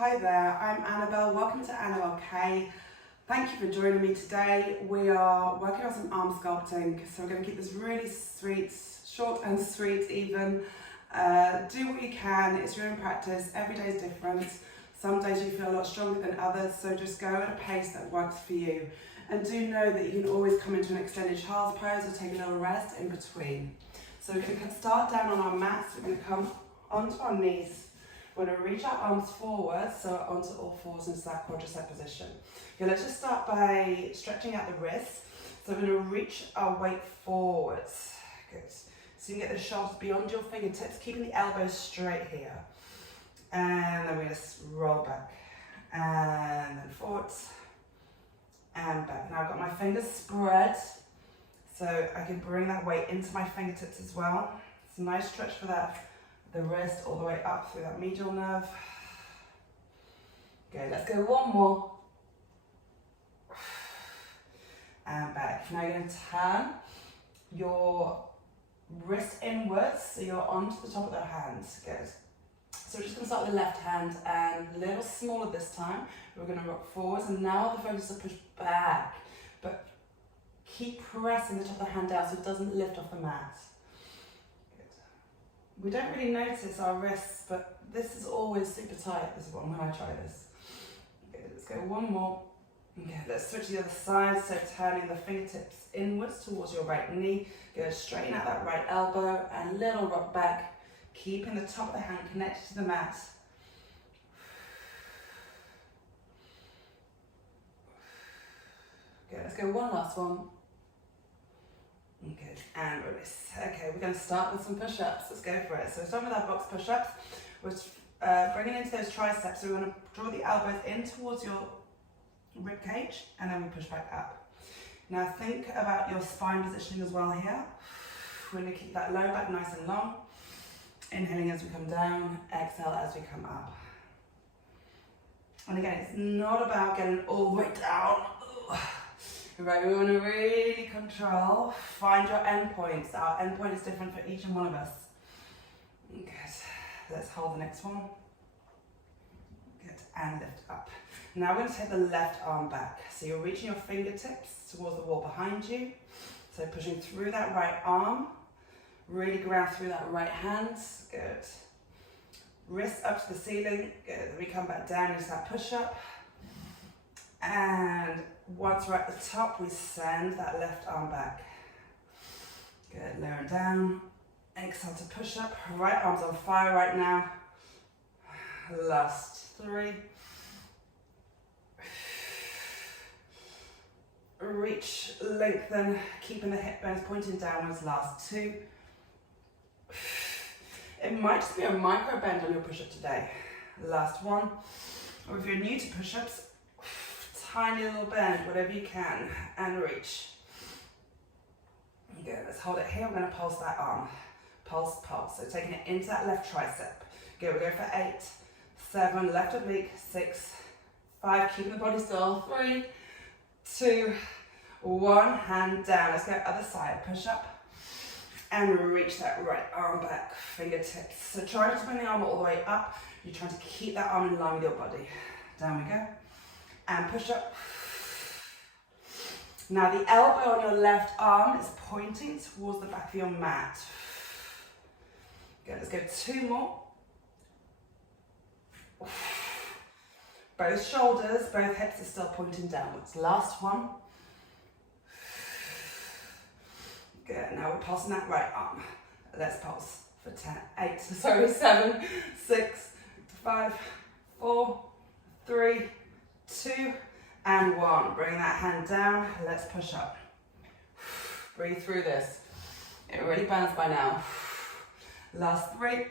Hi there, I'm Annabelle. Welcome to Annabelle K. Thank you for joining me today. We are working on some arm sculpting, so we're going to keep this really sweet, short and sweet even. Do what you can, it's your own practice, every day is different. Some days you feel a lot stronger than others, so just go at a pace that works for you. And do know that you can always come into an extended child's pose or take a little rest in between. So we're going to start down on our mats, we're going to come onto our knees. We're going to reach our arms forward, so onto all fours into that quadricep position. Okay, let's just start by stretching out the wrists. So we're going to reach our weight forwards. Good. So you can get the shoulders beyond your fingertips, keeping the elbows straight here. And then we're going to roll back. And then forwards. And back. Now I've got my fingers spread, so I can bring that weight into my fingertips as well. It's a nice stretch for that. The wrist all the way up through that medial nerve. Good, let's go one more. And back. Now you're going to turn your wrist inwards, so you're onto the top of the hands. Good. So we're just going to start with the left hand, and a little smaller this time. We're going to rock forwards, and now the focus is to push back. But keep pressing the top of the hand down so it doesn't lift off the mat. We don't really notice our wrists, but this is always super tight, this one, when I try this. Okay, let's go one more. Okay, let's switch to the other side, so turning the fingertips inwards towards your right knee. Go straighten out that right elbow and little rock back, keeping the top of the hand connected to the mat. Okay, let's go one last one. Good, and release. Okay, we're going to start with some push-ups. Let's go for it. So start with our box push-ups. We're bringing into those triceps. So we're going to draw the elbows in towards your rib cage, and then we push back up. Now think about your spine positioning as well here. We're going to keep that lower back nice and long. Inhaling as we come down, exhale as we come up. And again, it's not about getting all the way down. Right, we want to really control, find your endpoints. Our endpoint is different for each and one of us. Good. Let's hold the next one. Good, and lift up. Now we're going to take the left arm back. So you're reaching your fingertips towards the wall behind you. So pushing through that right arm. Really grab through that right hand. Good. Wrists up to the ceiling. Good. Then we come back down into that push-up. And once we're at the top, we send that left arm back. Good, lower down. Exhale to push up. Right arm's on fire right now. Last 3. Reach, lengthen, keeping the hip bones pointing downwards. Last 2. It might just be a micro bend on your push-up today. Last 1. Or if you're new to push-ups, tiny little bend, whatever you can, and reach. Good, let's hold it here. We're going to pulse that arm. Pulse, pulse. So taking it into that left tricep. Good, we go for 8, 7, left oblique, 6, 5, keeping the body still, 3, 2, 1, hand down. Let's go other side, push up, and reach that right arm back, fingertips. So try to bring the arm all the way up. You're trying to keep that arm in line with your body. Down we go. And push up. Now the elbow on your left arm is pointing towards the back of your mat. Good, let's go 2 more. Both shoulders, both hips are still pointing downwards. Last one. Good, now we're pulsing that right arm. Let's pulse for 7, 6, 5, 4, 3, 2, and 1. Bring that hand down. Let's push up. Breathe through this. It really burns by now. Last 3.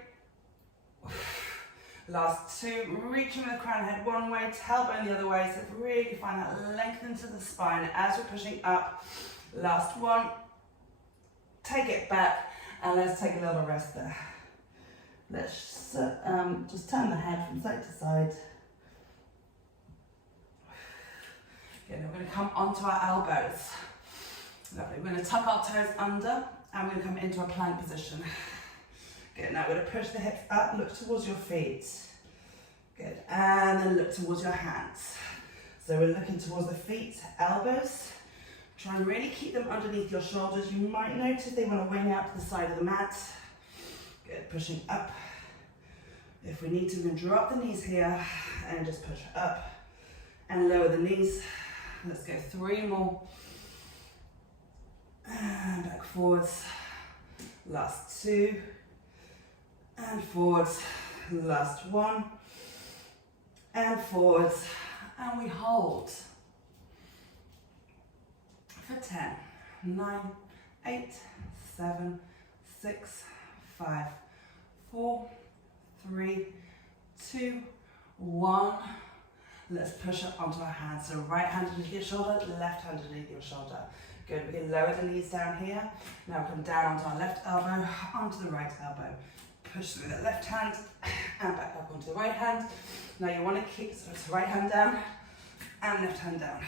Last 2. Reaching the crown head one way, tailbone the other way. So really find that length into the spine as we're pushing up. Last 1. Take it back, and let's take a little rest there. Let's just turn the head from side to side. Okay, now we're going to come onto our elbows. Lovely. We're going to tuck our toes under, and we're going to come into a plank position. Good, now we're going to push the hips up, look towards your feet. Good, and then look towards your hands. So we're looking towards the feet, elbows. Try and really keep them underneath your shoulders. You might notice they want to wing out to the side of the mat. Good, pushing up. If we need to, we can drop the knees here and just push up and lower the knees. Let's go 3 more. And back forwards. Last 2. And forwards. Last 1. And forwards. And we hold for 10, 9, 8, 7, 6, 5, 4, 3, 2, 1. Let's push up onto our hands. So right hand underneath your shoulder, left hand underneath your shoulder. Good, we can lower the knees down here. Now we come down onto our left elbow, onto the right elbow. Push through that left hand and back up onto the right hand. Now you want to keep the right hand down and left hand down.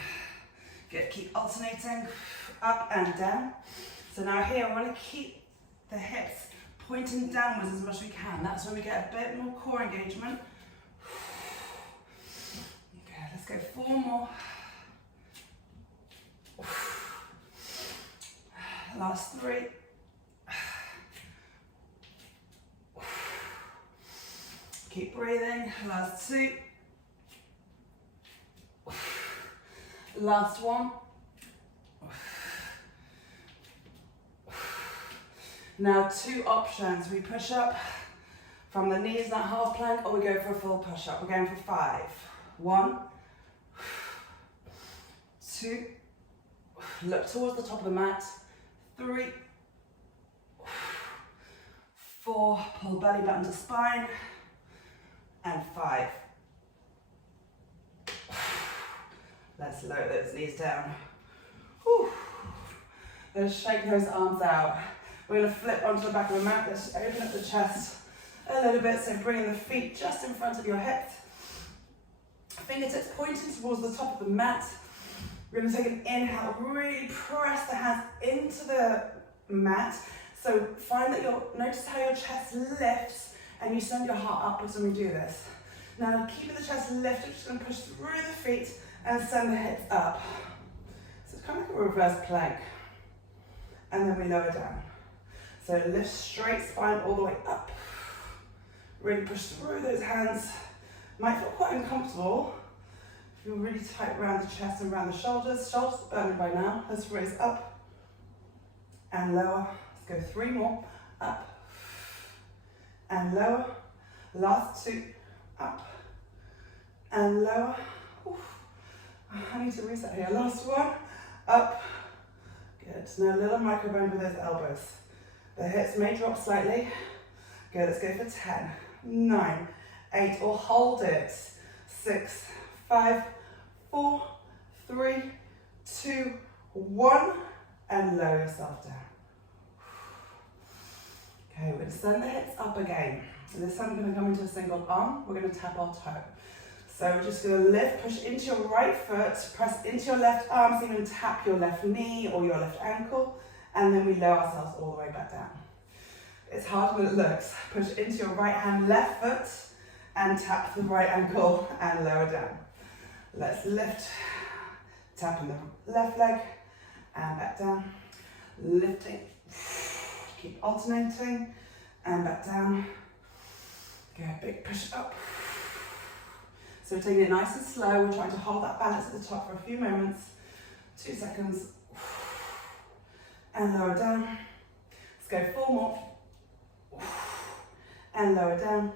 Good, keep alternating up and down. So now here I want to keep the hips pointing downwards as much as we can. That's when we get a bit more core engagement. Okay, let's go 4 more. Last 3. Keep breathing. Last 2. Last 1. Now 2 options. We push up from the knees, that half plank, or we go for a full push up. We're going for 5. 1, 2, look towards the top of the mat. 3, 4, pull belly button to spine. And 5. Let's lower those knees down. Whew. Let's shake those arms out. We're going to flip onto the back of the mat. Let's open up the chest a little bit. So bringing the feet just in front of your hips. Fingertips pointing towards the top of the mat. We're going to take an inhale. Really press the hands into the mat. So find that notice how your chest lifts and you send your heart upwards when we do this. Now keeping the chest lifted, just going to push through the feet and send the hips up. So it's kind of like a reverse plank. And then we lower down. So lift straight spine all the way up. Really push through those hands. Might feel quite uncomfortable. Feel really tight around the chest and around the shoulders. Shoulders are burning by now. Let's raise up and lower. Let's go 3 more. Up and lower. Last 2. Up and lower. Oof. I need to reset here. Last 1. Up. Good. Now a little micro bend with those elbows. The hips may drop slightly. Good. Let's go for 10, 9, 8, or hold it. 6, 5, 4, 3, 2, 1, and lower yourself down. Okay, we're going to send the hips up again. And this time we're going to come into a single arm. We're going to tap our toe. So we're just going to lift, push into your right foot, press into your left arm, so you can tap your left knee or your left ankle, and then we lower ourselves all the way back down. It's harder than it looks. Push into your right hand, left foot, and tap the right ankle and lower down. Let's lift, tapping the left leg, and back down. Lifting, keep alternating, and back down. Go, big push up. So we're taking it nice and slow. We're trying to hold that balance at the top for a few moments. 2 seconds. And lower down. Let's go 4 more. And lower down.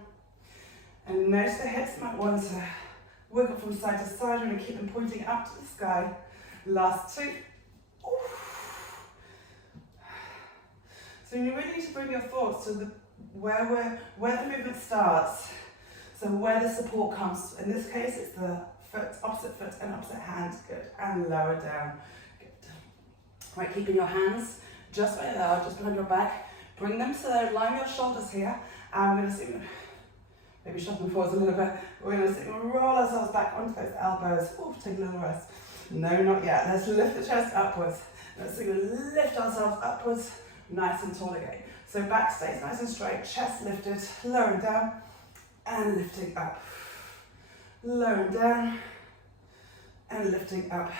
And notice the hips might want to wiggle from side to side. We're going to keep them pointing up to the sky. Last 2. So you really need to bring your thoughts to where the movement starts. So where the support comes. In this case, it's the opposite foot and opposite hand. Good. And lower down. Good. Right, keeping your hands just where they are, just behind your back. Bring them so they line your shoulders here. And we're going to sit, maybe shove them forwards a little bit. We're going to sit and roll ourselves back onto those elbows. Oh, take a little rest. No, not yet. Let's lift the chest upwards. Let's lift ourselves upwards, nice and tall again. So back stays nice and straight, chest lifted, lowering down and lifting up. lowering down and lifting up.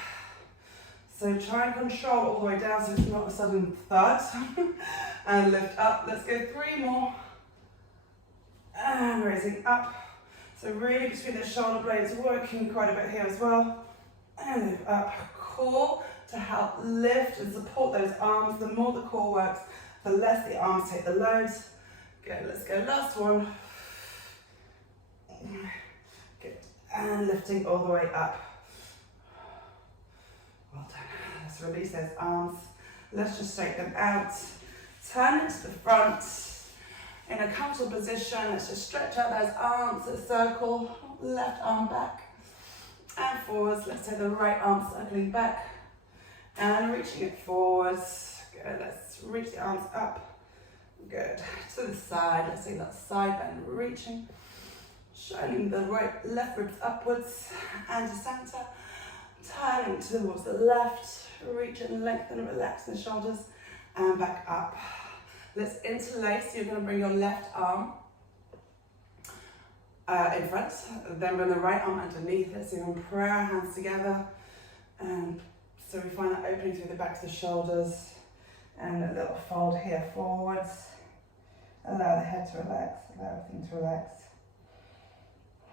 So try and control all the way down so it's not a sudden thud. And lift up. Let's go 3 more. And raising up. So really between the shoulder blades, working quite a bit here as well. And lift up. Core to help lift and support those arms. The more the core works, the less the arms take the load. Good, let's go last one. Good, and lifting all the way up. Well done. Let's release those arms. Let's just straighten them out. Turn it to the front. In a comfortable position, let's just stretch out those arms, a circle, left arm back and forwards. Let's take the right arm circling back and reaching it forwards. Good, let's reach the arms up. Good, to the side, let's take that side bend, reaching, shining the left ribs upwards and to center, turning towards the left, reach and lengthen and relax the shoulders and back up. Let's interlace. You're going to bring your left arm in front, then bring the right arm underneath it. So you're going to pray our hands together. And so we find that opening through the back of the shoulders. And a little fold here forwards. Allow the head to relax, allow everything to relax.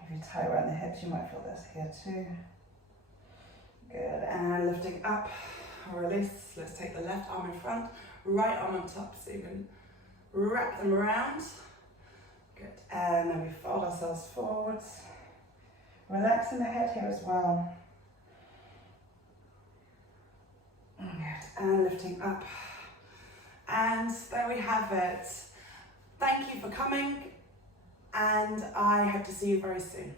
If you tie around the hips, you might feel this here too. Good, and lifting up, release. Let's take the left arm in front, right arm on top, so you can wrap them around. Good, and then we fold ourselves forwards. Relaxing the head here as well. Good, and lifting up. And there we have it. Thank you for coming, and I hope to see you very soon.